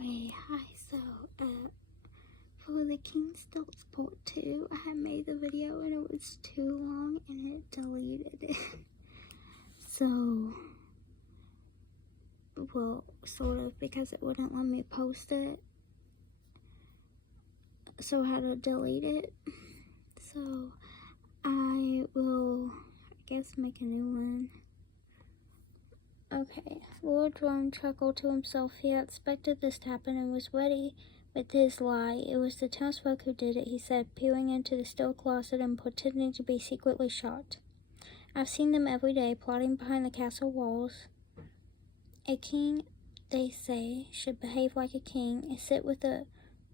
Okay, hi, so, for the Kings Stilts part 2, I had made the video and it was too long and it deleted it. So, well, sort of, because it wouldn't let me post it. So I had to delete it. So, I will, I guess, make a new one. Okay, Lord Drone chuckled to himself. He had expected this to happen and was ready with his lie. It was the townsfolk who did it, he said, peering into the steel closet and pretending to be secretly shocked. I've seen them every day, plotting behind the castle walls. A king, they say, should behave like a king and sit with the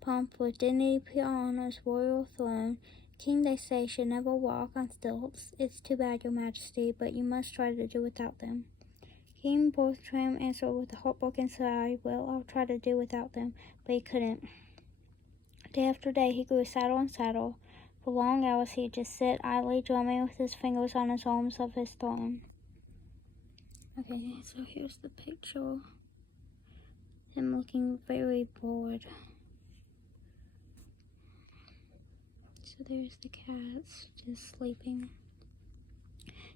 pomp with dignity on his royal throne. King, they say, should never walk on stilts. It's too bad, your majesty, but you must try to do without them. King Borthram answered with a heartbroken sigh, well, I'll try to do without them, but he couldn't. Day after day, he grew saddle on saddle. For long hours, he'd just sit idly drumming with his fingers on his arms of his throne. Okay, so here's the picture. Him looking very bored. So there's the cats, just sleeping.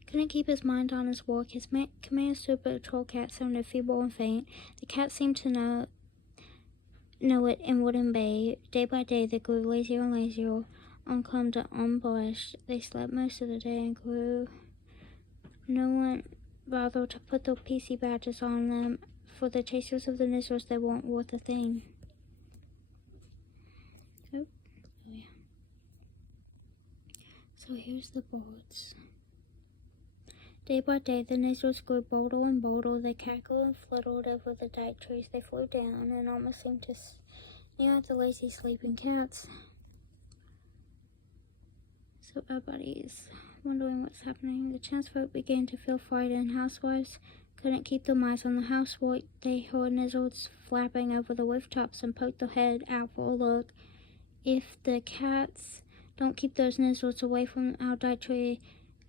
Couldn't keep his mind on his work. His command super patrol cat sounded feeble and faint. The cat seemed to know it and wouldn't obey. Day by day, they grew lazier and lazier, unclummed and unbrushed. They slept most of the day and grew. No one bothered to put their PC badges on them. For the chasers of the nizzles, they weren't worth a thing. Oh yeah. So here's the birds. Day by day, the nizzles grew bolder and bolder. They cackled and fluttered over the dike trees. They flew down and almost seemed to sneer at the lazy sleeping cats. So everybody's wondering what's happening. The townsfolk began to feel frightened. Housewives couldn't keep their eyes on the housework. They heard nizzles flapping over the rooftops and poked their head out for a look. If the cats don't keep those nizzles away from our dike tree,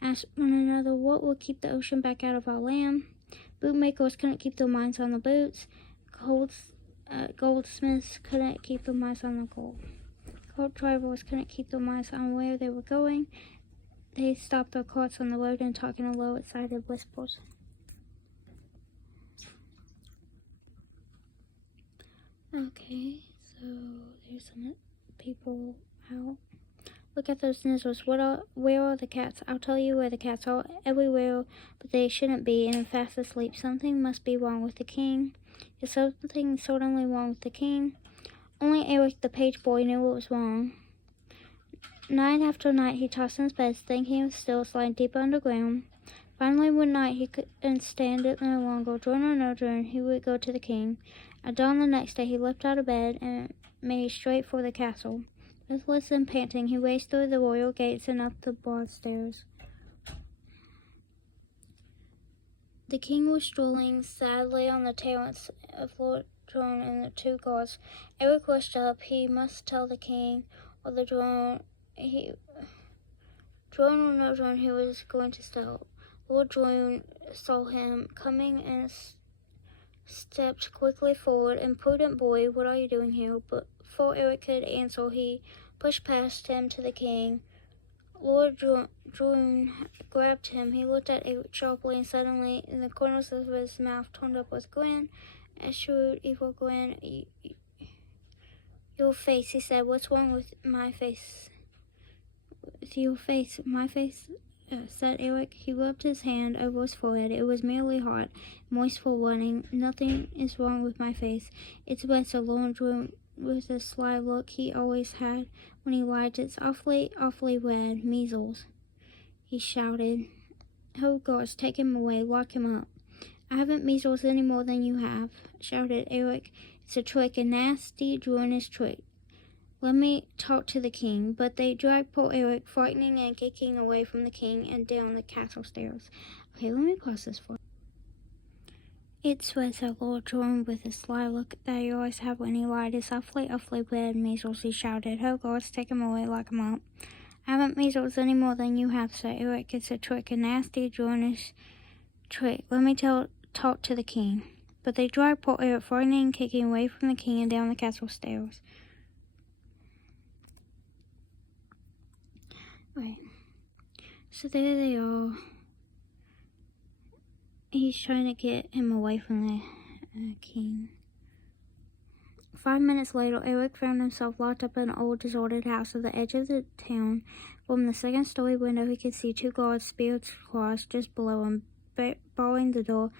asked one another, what will keep the ocean back out of our land? Bootmakers couldn't keep their minds on the boots. Goldsmiths couldn't keep their minds on the gold. Cart drivers couldn't keep their minds on where they were going. They stopped their carts on the road and talked in low, excited whispers. Okay, so there's some people out. Look at those nizzles. Where are the cats? I'll tell you where the cats are. Everywhere, but they shouldn't be, and fast asleep. Something must be wrong with the king. Is something certainly wrong with the king? Only Eric, the page boy, knew what was wrong. Night after night, he tossed in his bed, thinking of Stilts lying deep underground. Finally, one night, he couldn't stand it no longer. Drone or no drone, he would go to the king. At dawn the next day, he leapt out of bed and made straight for the castle. Breathless and panting, he raced through the royal gates and up the broad stairs. The king was strolling sadly on the terrace of Lord Drone and the two guards. Eric rushed up. He must tell the king or the drone or no drone, he was going to stop. Lord Drone saw him coming and stepped quickly forward. Imprudent boy, what are you doing here? But before Eric could answer, he pushed past him to the king. Lord Drone grabbed him. He looked at Eric sharply, and suddenly, in the corners of his mouth turned up with a grin, a shrewd, evil grin. Your face, he said. What's wrong with my face? With your face? My face? Said Eric. He rubbed his hand over his forehead. It was merely hot, moist for running. Nothing is wrong with my face. It's red, said Lord Drone with the sly look he always had when he lied. It's awfully, awfully red. Measles, he shouted. Oh, guards, take him away. Lock him up. I haven't measles any more than you have, shouted Eric. It's a trick, a nasty, ruinous trick. Let me talk to the king. But they dragged poor Eric, frightening and kicking, away from the king and down the castle stairs. Okay, let me pause this for It's red, said Lord Drone with a sly look that he always had when he lied. It's awfully, awfully red. Measles, he shouted. Oh, guards, take him away, lock him up. I haven't measles any more than you have, said Eric. It's a trick, a nasty, ruinous trick. Let me talk to the king. but they dragged poor Eric, frightening and kicking, away from the king and down the castle stairs. Right. So there they are. He's trying to get him away from the king. 5 minutes later, Eric found himself locked up in an old, deserted house at the edge of the town. From the second-story window, he could see 2 guards, spears crossed, just below him, barring the door.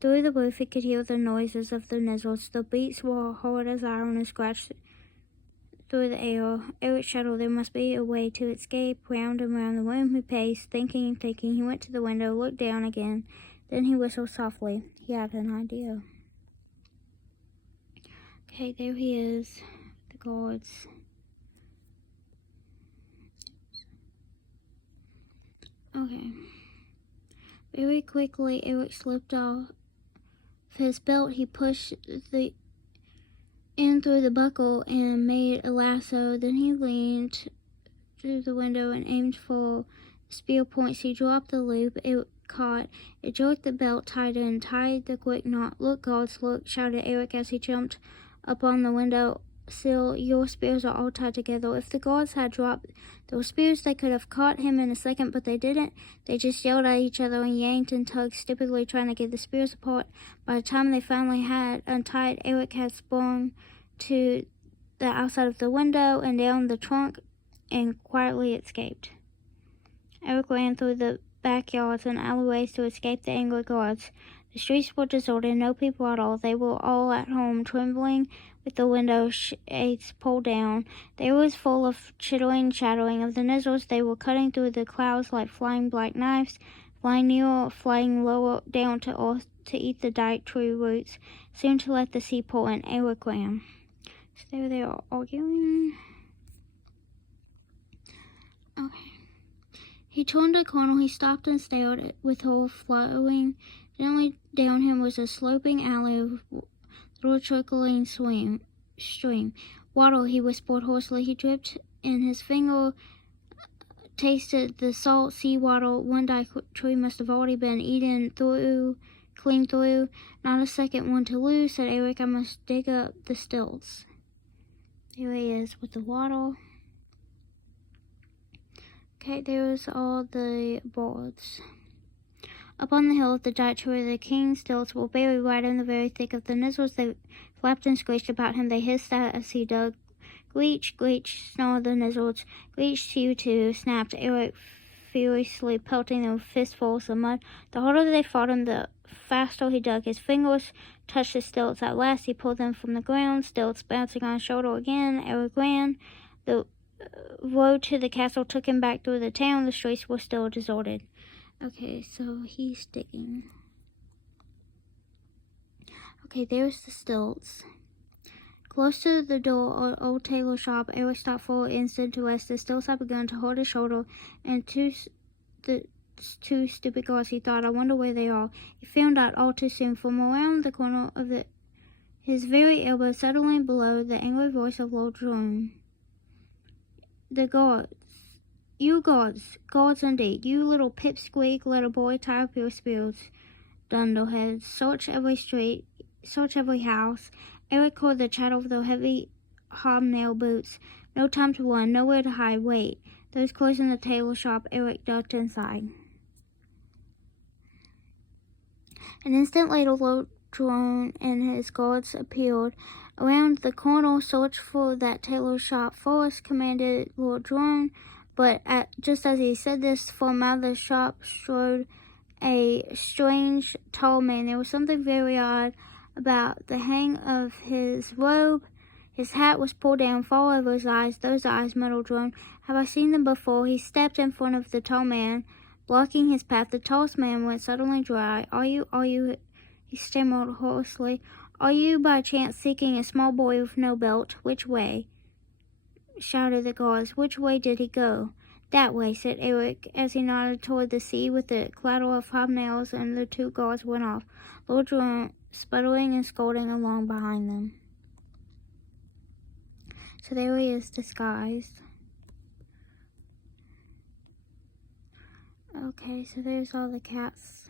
Through the roof, he could hear the noises of the Nizzles. The beats were hard as iron and scratched through the air. Eric shuddered. There must be a way to escape. Round and round the room he paced, thinking and thinking. He went to the window, looked down again. Then he whistled softly. He had an idea. Okay, there he is. The guards. Okay. Very quickly, Eric slipped off his belt. He pushed the end through the buckle and made a lasso. Then he leaned through the window and aimed for spear points. He dropped the loop. It caught. It jerked the belt tighter and tied the quick knot. Look, guards, look, shouted Eric as he jumped up on the window sill. Your spears are all tied together. If the guards had dropped those spears, they could have caught him in a second, but they didn't. They just yelled at each other and yanked and tugged, stupidly trying to get the spears apart. By the time they finally had untied, Eric had sprung to the outside of the window and down the trunk and quietly escaped. Eric ran through the backyards and alleyways to escape the angry guards. The streets were deserted, no people at all. They were all at home, trembling with the window shades pulled down. They were full of chittering, chattering of the Nizzles. They were cutting through the clouds like flying black knives, flying nearer, flying lower down to earth to eat the dark tree roots, soon to let the sea pour in. Eric ran. So there they are arguing. Okay. He turned a corner. He stopped and stared with horror. Flowing gently down him was a sloping alley through a trickling stream. Water, he whispered hoarsely. He dripped, and his finger tasted the salt sea water. One dark tree must have already been eaten clean through. Not a second one to lose, said Eric. I must dig up the stilts. There he is with the water. Okay, there's all the boards. Up on the hill at the giant tree, the King's Stilts were buried right in the very thick of the Nizzles. They flapped and screeched about him. They hissed as he dug. Gleech, gleech, snarled the Nizzles. Gleech, you too, snapped Eric, furiously pelting them with fistfuls of mud. The harder they fought him, the faster he dug. His fingers touched the stilts. At last he pulled them from the ground, stilts bouncing on his shoulder again. Eric ran. The road to the castle took him back through the town. The streets were still deserted. Okay, so he's digging. Okay, there's the stilts. Close to the door of the old tailor shop, Eric stopped for an instant to rest. The stilts had begun to hold his shoulder, and the 2 stupid guards, he thought, I wonder where they are. He found out all too soon. From around the corner of his very elbow, suddenly below, the angry voice of Lord Jerome. The guards. You guards indeed. You little pipsqueak little boy, tie up your spears, dunderheads. Search every street, search every house. Eric heard the chatter of their heavy hobnail boots. No time to run, nowhere to hide. Wait. Those closing the tailor shop. Eric ducked inside. An instant later, Lord Jerome and his guards appeared. Around the corner, search for that tailor shop first, commanded Lord Jerome. But just as he said this, from out of the shop strode a strange, tall man. There was something very odd about the hang of his robe. His hat was pulled down far over his eyes. Those eyes, muttered Jerome. Have I seen them before? He stepped in front of the tall man, blocking his path. The tallest man went suddenly dry. Are you, he stammered hoarsely. Are you by chance seeking a small boy with no belt? Which way? Shouted the guards. Which way did he go? That way, said Eric, as he nodded toward the sea with the clatter of hobnails, and the 2 guards went off, Lord Jerome sputtering and scolding along behind them. So there he is, disguised. Okay, so there's all the cats.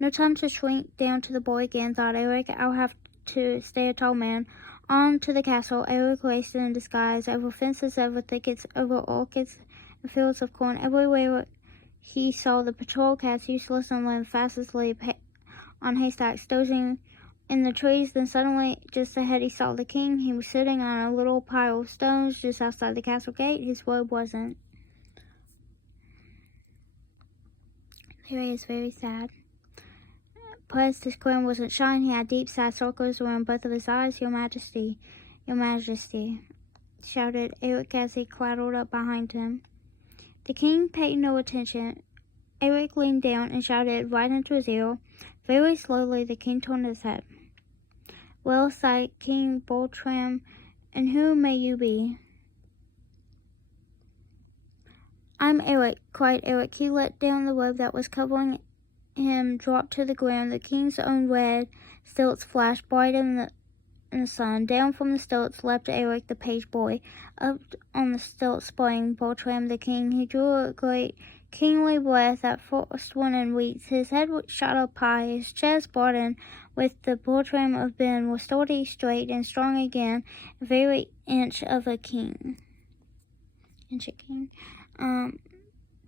No time to shrink down to the boy again, thought Eric. I'll have to stay a tall man. On to the castle, Eric raced in disguise, over fences, over thickets, over orchards and fields of corn. Everywhere he saw the patrol cats, useless and lame, fast asleep on haystacks, dozing in the trees. Then suddenly, just ahead, he saw the king. He was sitting on a little pile of stones just outside the castle gate. His robe wasn't. There he is, very sad. Plus, his crown wasn't shine. He had deep-set circles around both of his eyes. Your Majesty, your Majesty, shouted Eric as he clattered up behind him. The king paid no attention. Eric leaned down and shouted right into his ear. Very slowly, the king turned his head. Well, sighed King Bertram, and who may you be? I'm Eric, cried Eric. He let down the robe that was covering him, dropped to the ground. The king's own red stilts flashed bright in the sun. Down from the stilts leapt Eric, the page boy. Up on the stilts sprang Bertram the king. He drew a great kingly breath, that first one in weeks. His head shot up high, his chest broadened with the Bertram of Ben, was sturdy, straight, and strong again, a very inch of a king.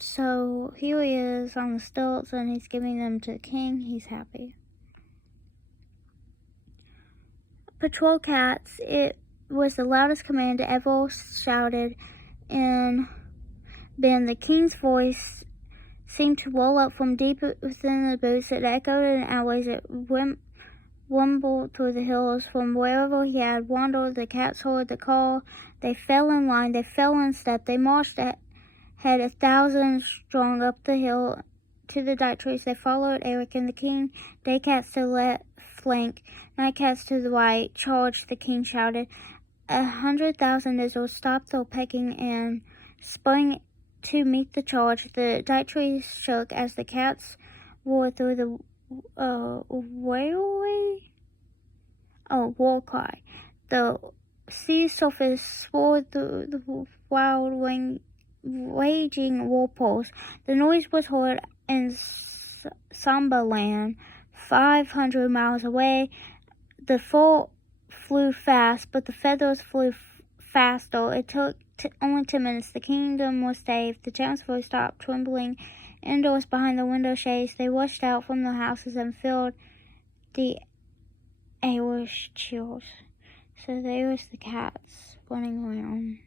So here he is on the stilts, and he's giving them to the king. He's happy. Patrol cats, it was the loudest command ever shouted in Ben. The king's voice seemed to roll up from deep within the boots. It echoed in alleys. It rumbled through the hills. From wherever he had wandered, the cats heard the call. They fell in line. They fell in step. They marched ahead 1,000 strong up the hill to the dike trees. They followed Eric and the king. Day cats to the left flank, night cats to the right. Charge, the king shouted. 100,000 nizzles stopped their pecking and sprang to meet the charge. The dike trees shook as the cats roared through the war cry. The sea surface swirled through the wild raging whirlpools. The noise was heard in Samba land, 500 miles away. The fur flew fast, but the feathers flew faster. It took only 10 minutes. The kingdom was saved. The townsfolk stopped trembling indoors behind the window shades. They rushed out from their houses and filled the air with chills. So there was the cats running around.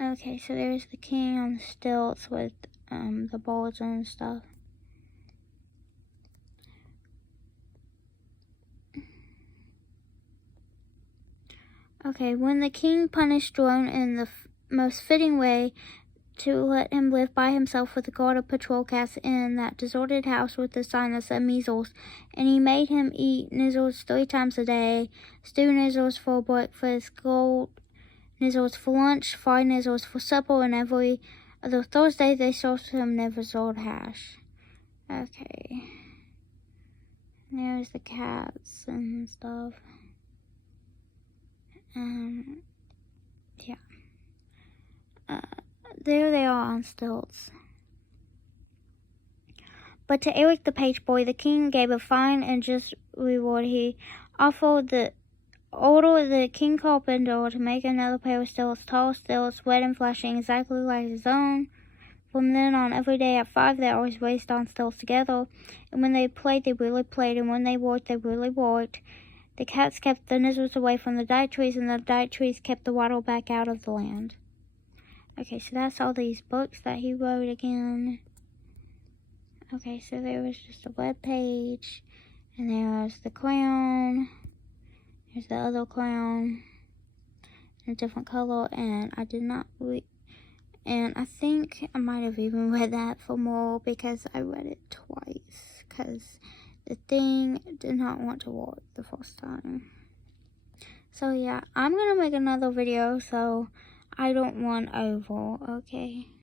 Okay, so there's the king on the stilts with the balls and stuff. Okay, when the king punished Drone in the most fitting way to let him live by himself with a guard of patrol cats in that deserted house with the sign that said measles, and he made him eat nizzles 3 times a day, stew nizzles for breakfast, gold nizzles for lunch, fried nizzles for supper, and every other Thursday they served him nizzled hash. Okay. There's the cats and stuff. Yeah. There they are on stilts. But to Eric the page boy, the king gave a fine and just reward. He ordered the king carpenter to make another pair of stilts, tall stilts, red and flashing, exactly like his own. From then on, every day at 5, they always raced on stilts together. And when they played, they really played. And when they worked, they really worked. The cats kept the nizzles away from the dike trees, and the dike trees kept the water back out of the land. Okay, so that's all these books that he wrote again. Okay, so there was just a web page, and there was the crown. There's the other crown in a different color, and I did not read. And I think I might have even read that for more because I read it twice because the thing did not want to work the first time. So yeah, I'm gonna make another video so I don't run over, okay?